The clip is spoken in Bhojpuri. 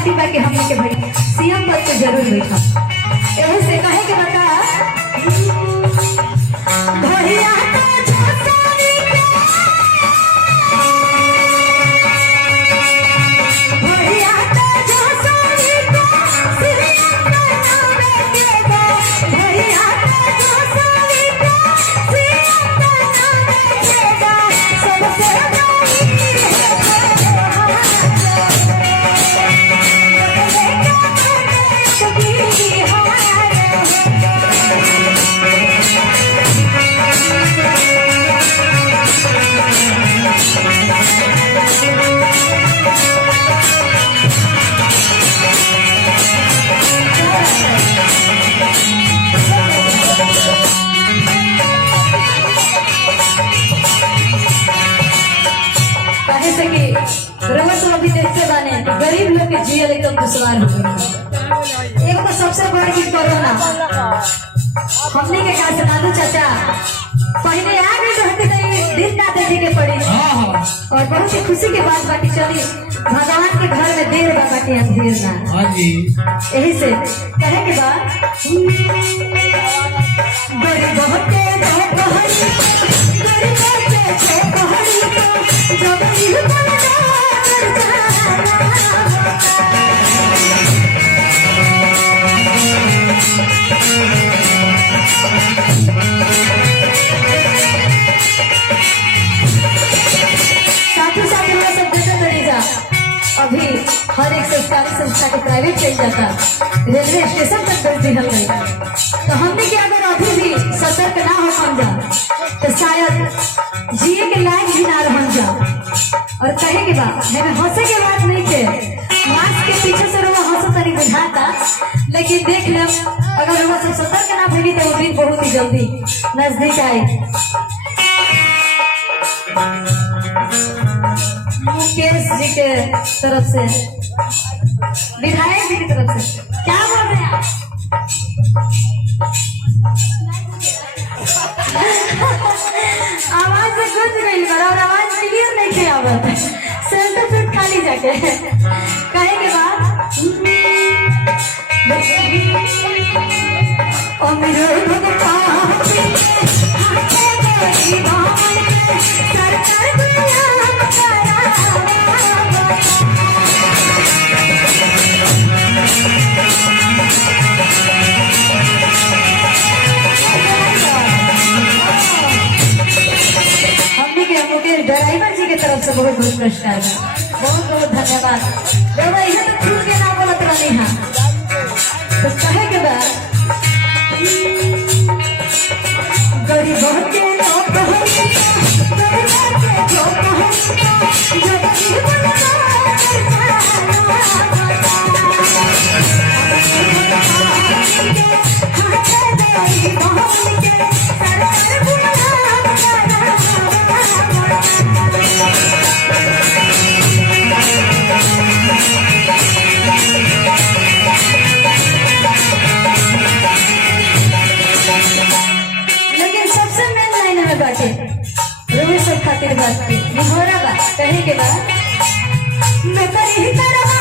गारंटी बा कि हमने के भाई सीएम पद पे जरूर बैठा। एही से कहे के बता भैया भी देखते बाने गरीब लोग के जियल एकदम दुश्वार हो गई। एक तो सबसे बड़ की कोरोना हमने के कहा नादू चाचा पहले आ गई रहते नहीं दिन ना देखे के पड़ी और बहुत ही खुशी की बात बाकी चली भगवान के घर में देर बा बाकी अंधेर ना। यही से कहे के बाद गरीब बहुत अभी हर एक सरकारी संस्था के प्राइवेट चल जाता रेलवे स्टेशन तक बेच दिया गई। तो हमने के अगर अभी भी सतर्क ना हो हम जा तो शायद जिए के लायक भी ना रह जा। और कहे के बाद हमें हंसे के बात नहीं थे मास्क के पीछे से रोवा हंसो तरी बुझाता लेकिन देख ले अगर रोवा सब सतर्क ना भेगी तो वो दिन बहुत ही जल्दी नजदीक आए। मुकेश जी के तरफ से विधायक जी की तरफ से क्या बोल रहे हैं आवाज से कुछ नहीं कर और आवाज क्लियर नहीं किया आवत सेंटर सीट खाली जाके कहे के बाद ड्राइवर जी के तरफ से बहुत बहुत पुरस्कार बहुत बहुत धन्यवाद। यह तो छूट के ना बोलत रही हाँ तो कहे के बाद गरीब खातिर बात कहे के बाद मैं तो यही तरह